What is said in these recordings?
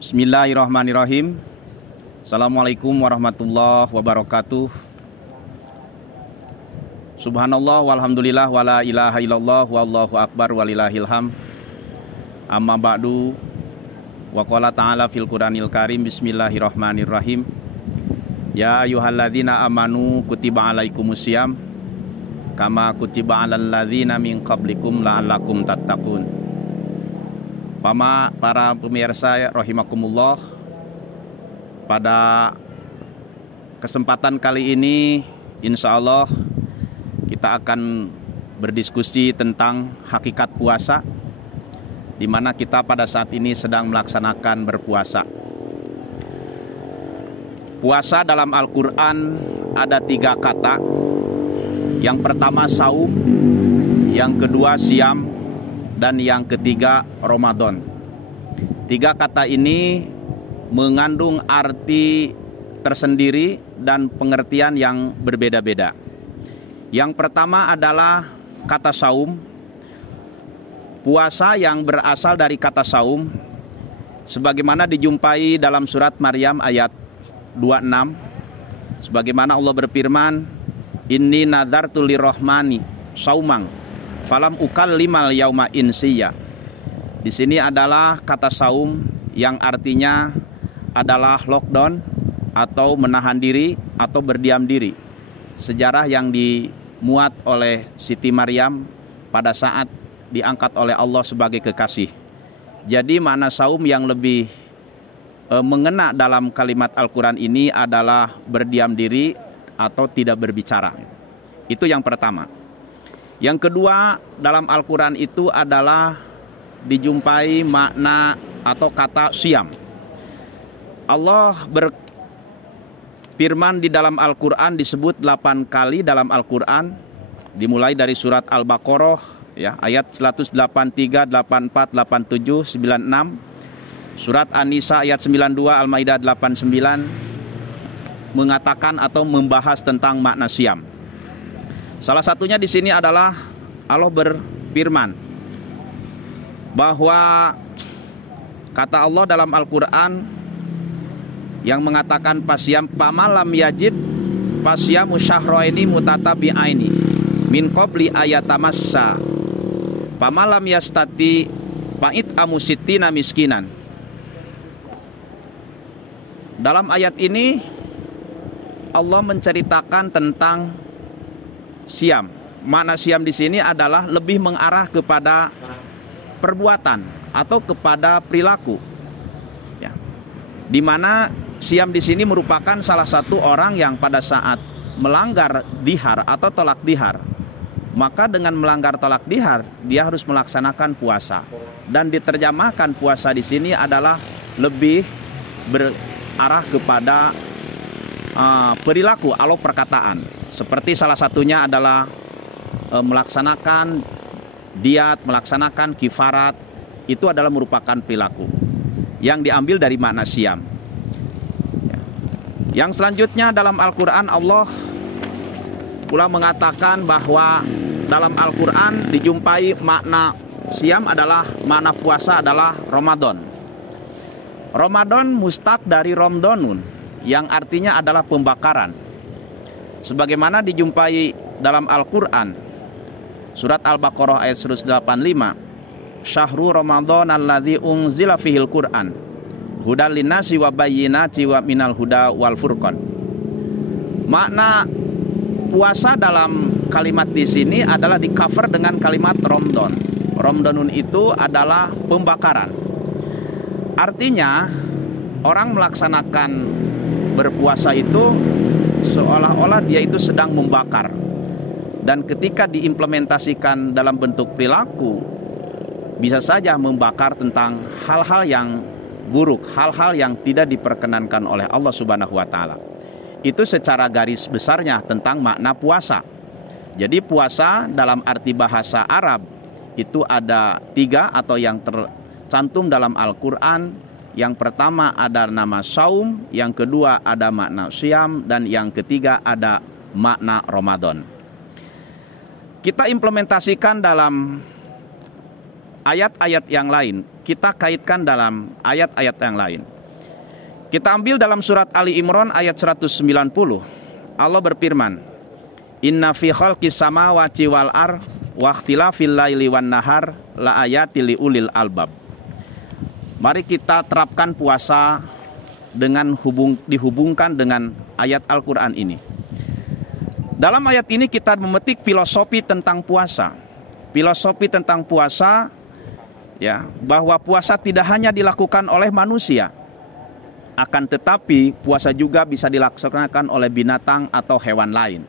Bismillahirrahmanirrahim. Assalamualaikum warahmatullahi wabarakatuh. Subhanallah walhamdulillah wala ilaha illallah wallahu akbar walillahil ham. Amma ba'du. Wa qala ta'ala fil Qur'anil Karim. Bismillahirrahmanirrahim. Ya ayyuhalladzina amanu kutiba alaikumusiyam kama kutiba alal ladzina min qablikum la'allakum tattaqun. Para pemirsa rahimakumullah, pada kesempatan kali ini insya Allah kita akan berdiskusi tentang hakikat puasa, di mana kita pada saat ini sedang melaksanakan berpuasa. Puasa dalam Al-Quran ada 3 kata. Yang pertama saum, yang kedua siam, dan yang ketiga Ramadan. 3 kata ini mengandung arti tersendiri dan pengertian yang berbeda-beda. Yang pertama adalah kata saum. Puasa yang berasal dari kata saum, sebagaimana dijumpai dalam surat Maryam ayat 26, sebagaimana Allah berfirman, Inni nadartu lirrahmani saumang falam ukallimal yauma insiya. Di sini adalah kata saum yang artinya adalah lockdown atau menahan diri atau berdiam diri. Sejarah yang dimuat oleh Siti Maryam pada saat diangkat oleh Allah sebagai kekasih. Jadi makna saum yang lebih mengena dalam kalimat Al-Quran ini adalah berdiam diri atau tidak berbicara. Itu yang pertama. Yang kedua, dalam Al-Quran itu adalah dijumpai makna atau kata siam. Allah berfirman di dalam Al-Quran disebut 8 kali dalam Al-Quran, dimulai dari surat Al-Baqarah ya, ayat 183, 84, 87, 96. Surat An-Nisa ayat 92, Al-Maidah 89 mengatakan atau membahas tentang makna siam. Salah satunya di sini adalah Allah berfirman bahwa kata Allah dalam Al-Quran yang mengatakan pasyam pamalam yajid pasyamu syahraini mutatabi'aini min qabli ayatamassa pamalam yastati pa'it amusittina miskinan. Dalam ayat ini Allah menceritakan tentang siam. Makna siam di sini adalah lebih mengarah kepada perbuatan atau kepada perilaku. Ya. Di mana siam di sini merupakan salah satu orang yang pada saat melanggar dihar atau tolak dihar, maka dengan melanggar tolak dihar dia harus melaksanakan puasa. Dan diterjemahkan puasa di sini adalah lebih berarah kepada perilaku atau perkataan. Seperti salah satunya adalah melaksanakan diat, melaksanakan kifarat, itu adalah merupakan perilaku yang diambil dari makna siam. Yang selanjutnya dalam Al-Quran Allah pula mengatakan bahwa dalam Al-Quran dijumpai makna siam adalah makna puasa adalah Ramadan. Ramadan mustaq dari Romdonun yang artinya adalah pembakaran. Sebagaimana dijumpai dalam Al-Quran surat Al-Baqarah ayat 185, Syahrul Ramadan alladzi unzila fihil Qur'an hudal linnasi wa bayyinati wa minal huda wal furqan. Makna puasa dalam kalimat di sini adalah di cover dengan kalimat Ramadan. Ramadanun itu adalah pembakaran. Artinya orang melaksanakan berpuasa itu seolah-olah dia itu sedang membakar. Dan ketika diimplementasikan dalam bentuk perilaku, bisa saja membakar tentang hal-hal yang buruk, hal-hal yang tidak diperkenankan oleh Allah Subhanahu wa Ta'ala. Itu secara garis besarnya tentang makna puasa. Jadi puasa dalam arti bahasa Arab itu ada 3 atau yang tercantum dalam Al-Quran. Yang pertama ada nama saum, yang kedua ada makna siam, dan yang ketiga ada makna Ramadan. Kita implementasikan dalam ayat-ayat yang lain, kita kaitkan dalam ayat-ayat yang lain. Kita ambil dalam surat Ali Imran ayat 190. Allah berfirman, "Inna fi khalqis samawati wal ar wa ikhtilafil laili wan nahar la ayatil liulil albab." Mari kita terapkan puasa dengan dihubungkan dengan ayat Al-Qur'an ini. Dalam ayat ini kita memetik filosofi tentang puasa. Filosofi tentang puasa, ya, bahwa puasa tidak hanya dilakukan oleh manusia, akan tetapi puasa juga bisa dilaksanakan oleh binatang atau hewan lain.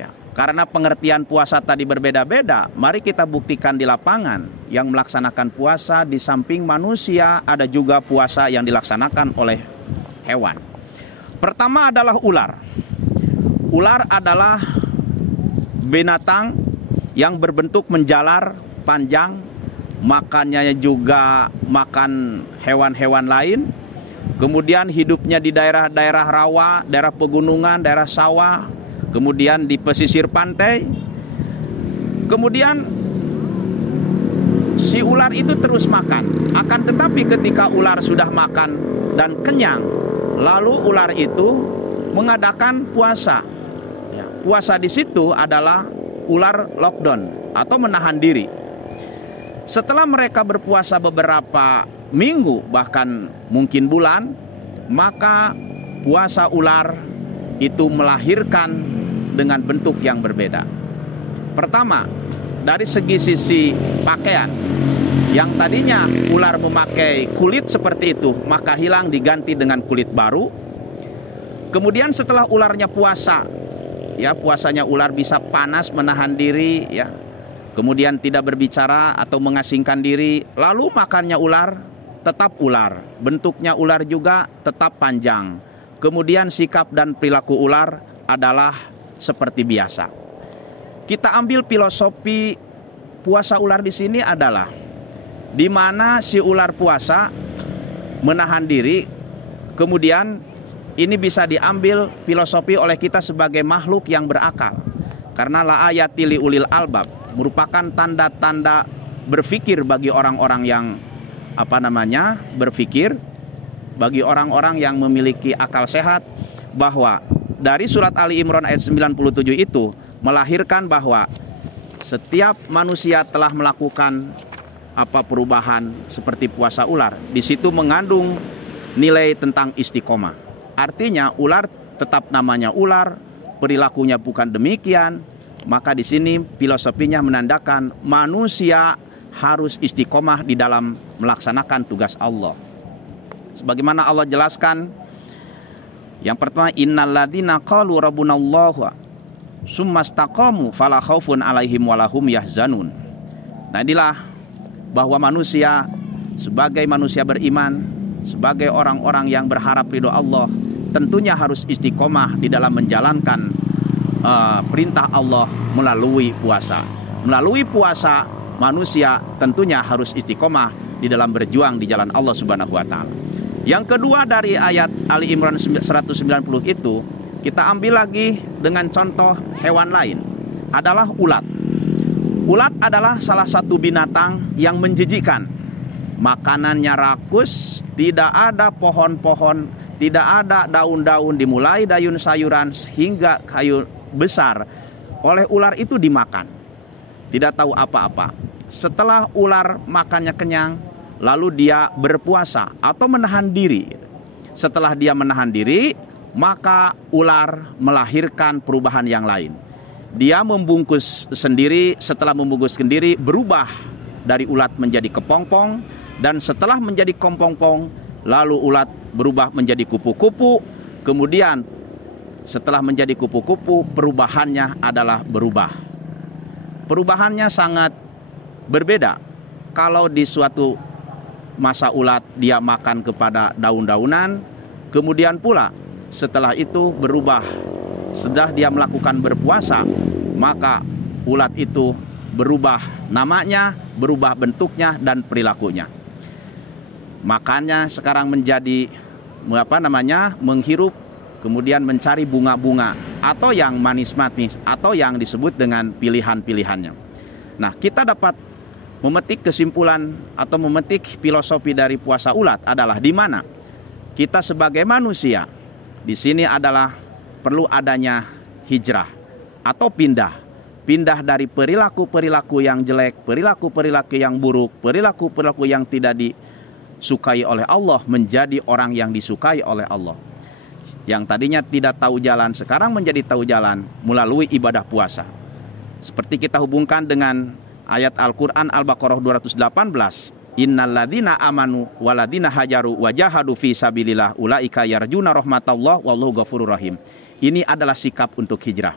Ya, karena pengertian puasa tadi berbeda-beda, mari kita buktikan di lapangan yang melaksanakan puasa di samping manusia ada juga puasa yang dilaksanakan oleh hewan. Pertama adalah ular. Ular adalah binatang yang berbentuk menjalar, panjang, makannya juga makan hewan-hewan lain. Kemudian hidupnya di daerah-daerah rawa, daerah pegunungan, daerah sawah, kemudian di pesisir pantai. Kemudian si ular itu terus makan. Akan tetapi ketika ular sudah makan dan kenyang, lalu ular itu mengadakan puasa. Ya, puasa di situ adalah ular lockdown atau menahan diri. Setelah mereka berpuasa beberapa minggu, bahkan mungkin bulan, maka puasa ular itu melahirkan dengan bentuk yang berbeda. Pertama, dari sisi pakaian, yang tadinya ular memakai kulit seperti itu, maka hilang diganti dengan kulit baru. Kemudian setelah ularnya puasa, ya, puasanya ular bisa panas, menahan diri, ya, kemudian tidak berbicara atau mengasingkan diri, lalu makannya ular tetap ular, bentuknya ular juga tetap panjang. Kemudian sikap dan perilaku ular adalah seperti biasa. Kita ambil filosofi puasa ular di sini adalah di mana si ular puasa menahan diri, kemudian ini bisa diambil filosofi oleh kita sebagai makhluk yang berakal. Karena la ayati liulil albab merupakan tanda-tanda berpikir bagi orang-orang yang berpikir, bagi orang-orang yang memiliki akal sehat, bahwa dari surat Ali Imran ayat 97 itu melahirkan bahwa setiap manusia telah melakukan perubahan seperti puasa ular. Di situ mengandung nilai tentang istiqomah. Artinya ular tetap namanya ular, perilakunya bukan demikian. Maka di sini filosofinya menandakan manusia harus istiqomah di dalam melaksanakan tugas Allah. Sebagaimana Allah jelaskan, yang pertama, innalladzina qalu rabbunallahu summastaqamu fala khaufun alaihim walahum yahzanun. Nah, inilah bahwa manusia sebagai manusia beriman, sebagai orang-orang yang berharap ridho Allah, tentunya harus istiqomah di dalam menjalankan perintah Allah melalui puasa. Melalui puasa, manusia tentunya harus istiqomah di dalam berjuang di jalan Allah Subhanahu wa taala. Yang kedua dari ayat Ali Imran 190 itu, kita ambil lagi dengan contoh hewan lain, adalah ulat. Ulat adalah salah satu binatang yang menjijikkan. Makanannya rakus, tidak ada pohon-pohon, tidak ada daun-daun, dimulai daun sayuran hingga kayu besar, oleh ular itu dimakan. Tidak tahu apa-apa. Setelah ular makannya kenyang, lalu dia berpuasa atau menahan diri. Setelah dia menahan diri, maka ular melahirkan perubahan yang lain. Dia membungkus sendiri, setelah membungkus sendiri berubah dari ulat menjadi kepompong, dan setelah menjadi kepompong, lalu ulat berubah menjadi kupu-kupu. Kemudian setelah menjadi kupu-kupu, perubahannya adalah berubah. Perubahannya sangat berbeda. Kalau di suatu masa ulat dia makan kepada daun-daunan, kemudian pula setelah itu berubah. Setelah dia melakukan berpuasa, maka ulat itu berubah namanya, berubah bentuknya dan perilakunya. Makannya sekarang menjadi menghirup, kemudian mencari bunga-bunga atau yang manis-manis atau yang disebut dengan pilihan-pilihannya. Nah, kita dapat memetik kesimpulan atau memetik filosofi dari puasa ulat adalah di mana kita sebagai manusia di sini adalah perlu adanya hijrah atau pindah dari perilaku-perilaku yang jelek, perilaku-perilaku yang buruk, perilaku-perilaku yang tidak disukai oleh Allah menjadi orang yang disukai oleh Allah. Yang tadinya tidak tahu jalan sekarang menjadi tahu jalan melalui ibadah puasa. Seperti kita hubungkan dengan ayat Al-Quran Al-Baqarah 218, innalladzina amanu waladina hajaru wajahadu fi sabilillah ulaika yarjuna rahmatallah wallahu ghafurur rahim. Ini adalah sikap untuk hijrah.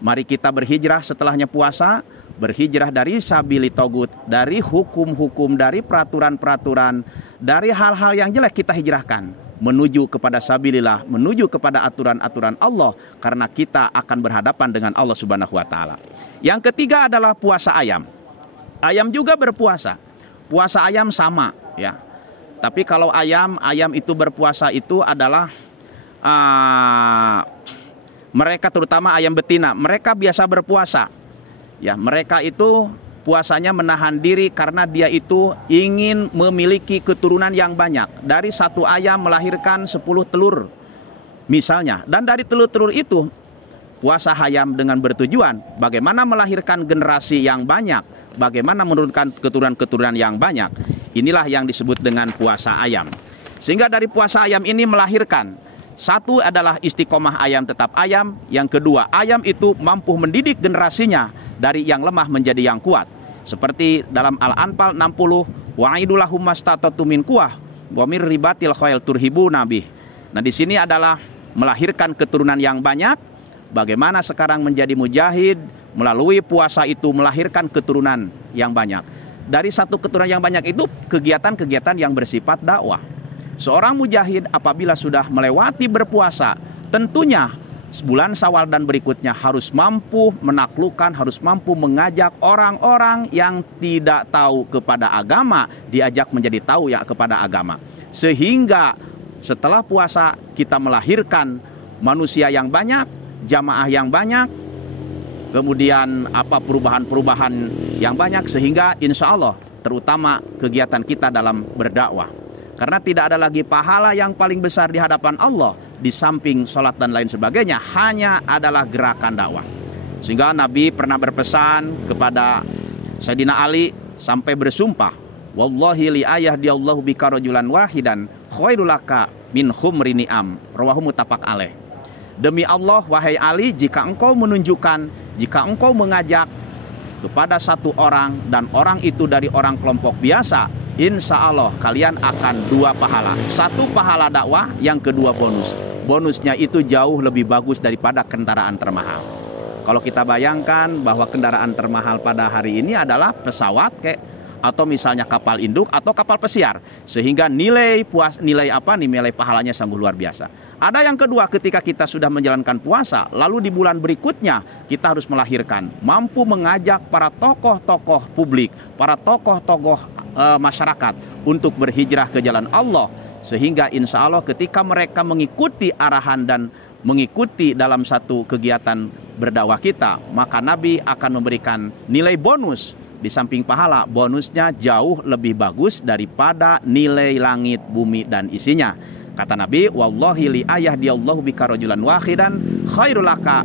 Mari kita berhijrah setelahnya puasa, berhijrah dari sabili togut, dari hukum-hukum, dari peraturan-peraturan, dari hal-hal yang jelek kita hijrahkan menuju kepada sabilillah, menuju kepada aturan-aturan Allah, karena kita akan berhadapan dengan Allah Subhanahu wa taala. Yang ketiga adalah puasa ayam. Ayam juga berpuasa. Puasa ayam sama ya. Tapi kalau ayam itu berpuasa itu adalah mereka terutama ayam betina, mereka biasa berpuasa. Ya, mereka itu puasanya menahan diri karena dia itu ingin memiliki keturunan yang banyak. Dari satu ayam melahirkan 10 telur misalnya. Dan dari telur-telur itu puasa ayam dengan bertujuan bagaimana melahirkan generasi yang banyak, bagaimana menurunkan keturunan-keturunan yang banyak. Inilah yang disebut dengan puasa ayam. Sehingga dari puasa ayam ini melahirkan, satu adalah istiqomah ayam tetap ayam. Yang kedua, ayam itu mampu mendidik generasinya dari yang lemah menjadi yang kuat. Seperti dalam Al-Anfal 60, wa'idulahum mastatatu min quwwah wa mir ribatil khail turhibu nabi. Nah, di sini adalah melahirkan keturunan yang banyak. Bagaimana sekarang menjadi mujahid melalui puasa itu melahirkan keturunan yang banyak. Dari satu keturunan yang banyak itu kegiatan-kegiatan yang bersifat dakwah. Seorang mujahid apabila sudah melewati berpuasa, tentunya bulan Syawal dan berikutnya harus mampu menaklukkan, harus mampu mengajak orang-orang yang tidak tahu kepada agama, diajak menjadi tahu ya kepada agama. Sehingga setelah puasa kita melahirkan manusia yang banyak, jamaah yang banyak, kemudian perubahan-perubahan yang banyak, sehingga insya Allah terutama kegiatan kita dalam berdakwah. Karena tidak ada lagi pahala yang paling besar di hadapan Allah di samping sholat dan lain sebagainya, hanya adalah gerakan dakwah. Sehingga Nabi pernah berpesan kepada Sayyidina Ali sampai bersumpah, wallahi li ayahdiyallahu bika rajulan wahidan khairul laka min humri ni'am, rawahu muttafaq alaih. Demi Allah wahai Ali, jika engkau menunjukkan, jika engkau mengajak kepada satu orang dan orang itu dari orang kelompok biasa, insya Allah kalian akan 2 pahala. 1 pahala dakwah, yang kedua bonus. Bonusnya itu jauh lebih bagus daripada kendaraan termahal. Kalau kita bayangkan bahwa kendaraan termahal pada hari ini adalah pesawat atau misalnya kapal induk atau kapal pesiar, sehingga nilai pahalanya sungguh luar biasa. Ada yang kedua, ketika kita sudah menjalankan puasa, lalu di bulan berikutnya kita harus melahirkan, mampu mengajak para tokoh-tokoh publik, para tokoh-tokoh masyarakat untuk berhijrah ke jalan Allah, sehingga insya Allah ketika mereka mengikuti arahan dan mengikuti dalam satu kegiatan berdakwah kita, maka Nabi akan memberikan nilai bonus. Di samping pahala, bonusnya jauh lebih bagus daripada nilai langit, bumi, dan isinya. Kata Nabi, wallahi li ayahdiyallahu bika rajulan wahidan khairul laka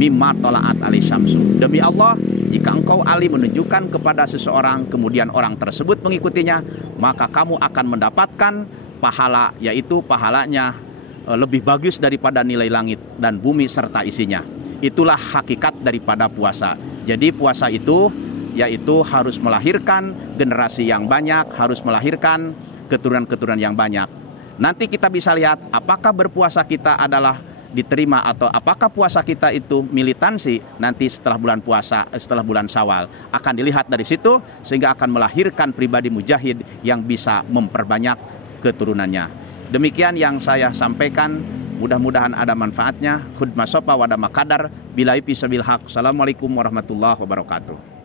mimma tala'at alaihi syamsu. Demi Allah, jika engkau Ali menunjukkan kepada seseorang, kemudian orang tersebut mengikutinya, maka kamu akan mendapatkan pahala, yaitu pahalanya lebih bagus daripada nilai langit dan bumi serta isinya. Itulah hakikat daripada puasa. Jadi puasa itu yaitu harus melahirkan generasi yang banyak, harus melahirkan keturunan-keturunan yang banyak. Nanti kita bisa lihat apakah berpuasa kita adalah diterima atau apakah puasa kita itu militansi. Nanti setelah bulan puasa, setelah bulan Syawal akan dilihat dari situ, sehingga akan melahirkan pribadi mujahid yang bisa memperbanyak keturunannya. Demikian yang saya sampaikan, mudah-mudahan ada manfaatnya. Khudma sopa wadama kadar, bilahi fisabil haq. Assalamualaikum warahmatullahi wabarakatuh.